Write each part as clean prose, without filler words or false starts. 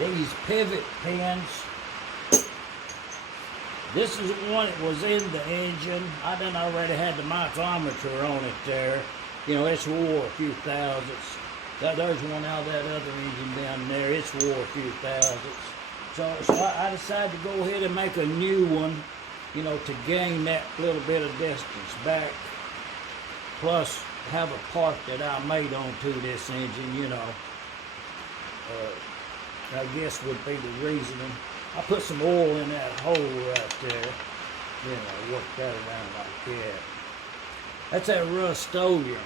these pivot pins. This is one that was in the engine. I done already had the micrometer on it there. You know, it's wore a few thousandths. There's one out of that other engine down there. It's wore a few thousandths. So I decided to go ahead and make a new one, you know, to gain that little bit of distance back. Plus, have a part that I made onto this engine, you know. I guess would be the reasoning. I put some oil in that hole right there. You know, work that around like that. That's that Rust-Oleum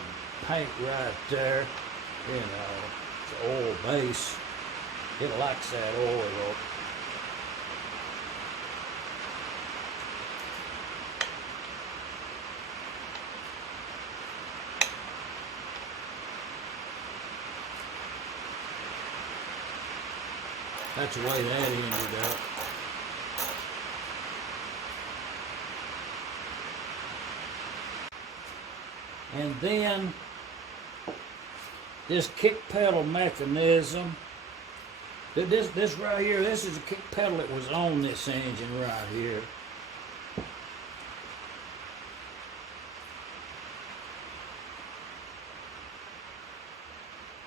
paint right there. You know, it's oil base. It likes that oil. That's the way that ended up. And then this kick pedal mechanism. This right here, this is a kick pedal that was on this engine right here.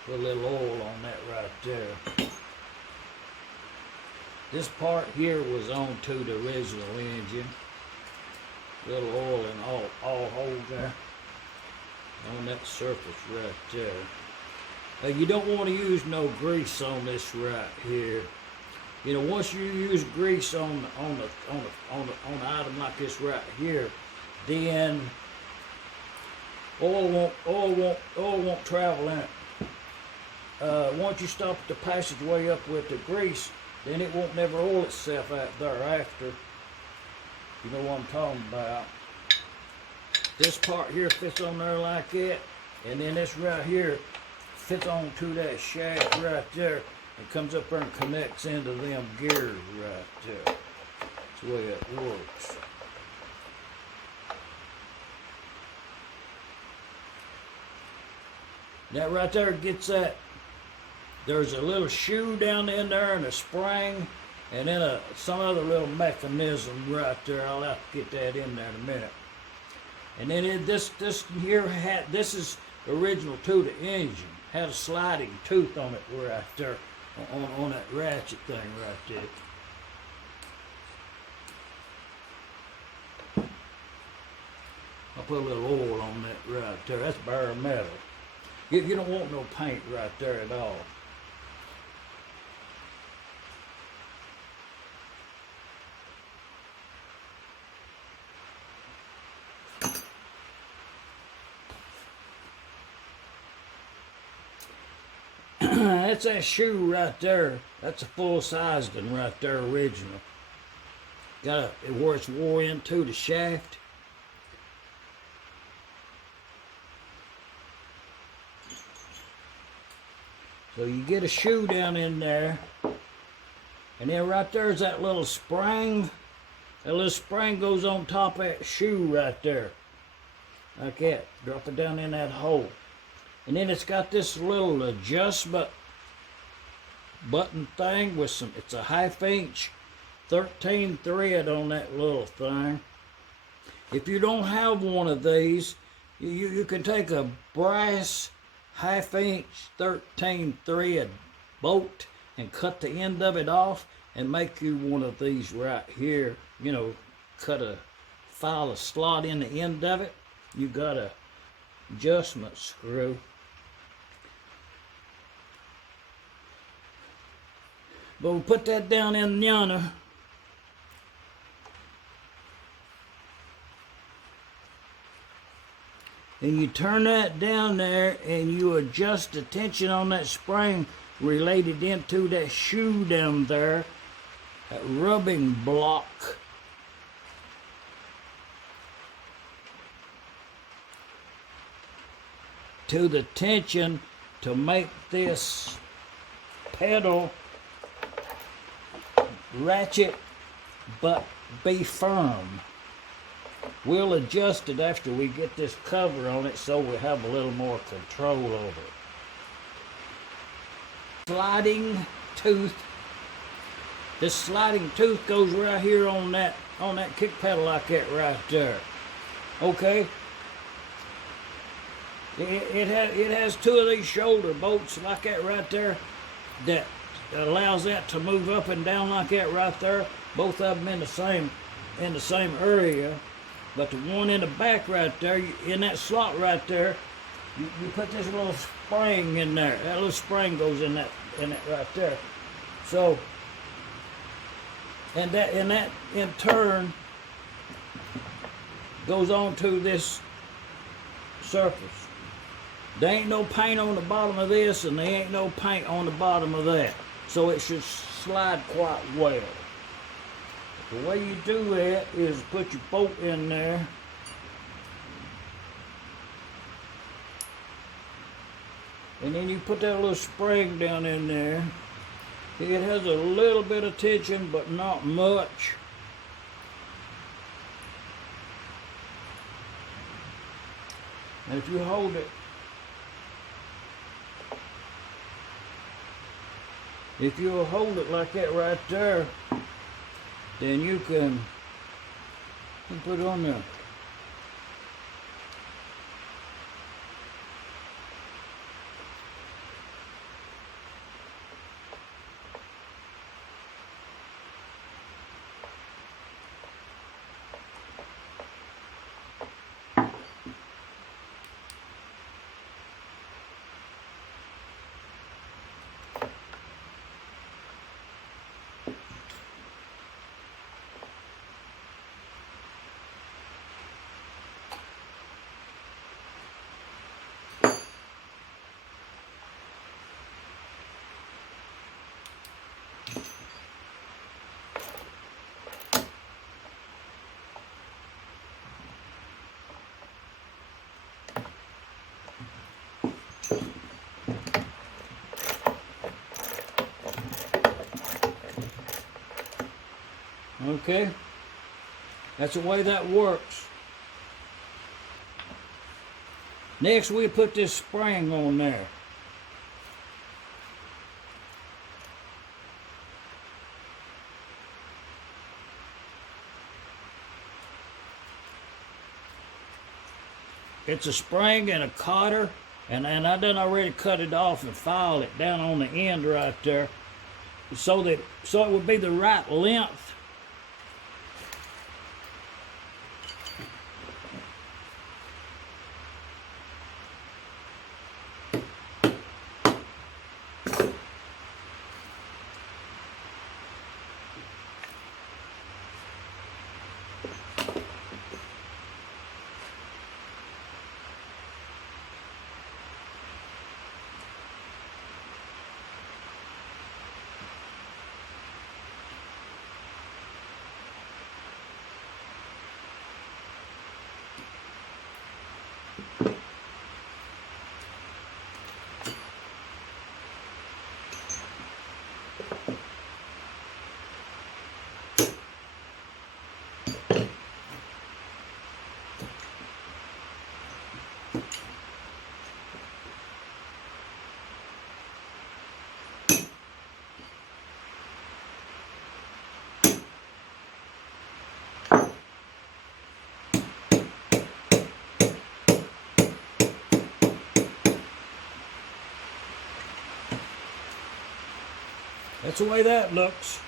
Put a little oil on that right there. This part here was onto the original engine. Little oil and all hold there on that surface right there. You don't want to use no grease on this right here. You know, once you use grease on an item like this right here, then oil won't travel in it. Once you stop the passageway up with the grease, then it won't never oil itself out thereafter. You know what I'm talking about. This part here fits on there like that, and then this right here fits onto that shaft right there and comes up there and connects into them gears right there. That's the way it works. That right there gets that. There's a little shoe down in there and a spring, and then some other little mechanism right there. I'll have to get that in there in a minute. And then this here this is original to the engine. Had a sliding tooth on it right there, on that ratchet thing right there. I'll put a little oil on that right there. That's bare metal. You don't want no paint right there at all. That's that shoe right there. That's a full-sized one right there, original. Got where it's wore into the shaft. So you get a shoe down in there, and then right there's that little spring. That little spring goes on top of that shoe right there, like that. Drop it down in that hole. And then it's got this little adjustment button thing with some, it's a 1/2 inch 13 thread on that little thing. If you don't have one of these, you can take a brass 1/2 inch 13 thread bolt and cut the end of it off and make you one of these right here. You know, cut a file, a slot in the end of it. You got a adjustment screw. But we'll put that down in yonder. And you turn that down there and you adjust the tension on that spring related into that shoe down there, that rubbing block. To the tension to make this pedal ratchet but be firm. We'll adjust it after we get this cover on it so we have a little more control over it. Sliding tooth This sliding tooth goes right here on that kick pedal like that right there. Okay. It has two of these shoulder bolts like that right there that allows that to move up and down like that right there. Both of them in the same area. But the one in the back right there, in that slot right there, you put this little spring in there. That little spring goes in that right there. So, and that in turn goes on to this surface. There ain't no paint on the bottom of this, and there ain't no paint on the bottom of that. So it should slide quite well. The way you do that is put your bolt in there. And then you put that little spring down in there. It has a little bit of tension, but not much. And if you hold it, like that right there, then you can put it on there. Okay, that's the way that works. Next, we put this spring on there. It's a spring and a cotter, and I done already cut it off and filed it down on the end right there, so it would be the right length. That's the way that looks.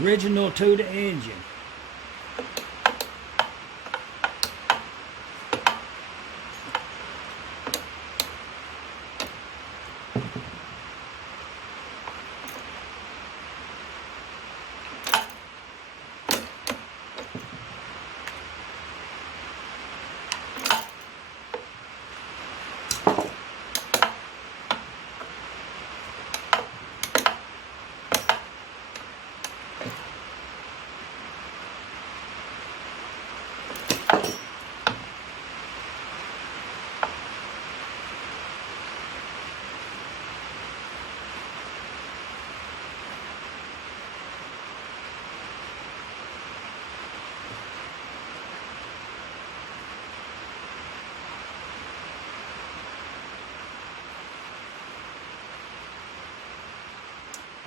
Original to the engine.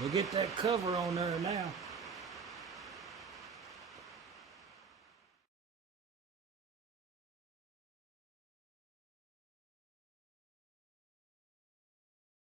We'll get that cover on there now.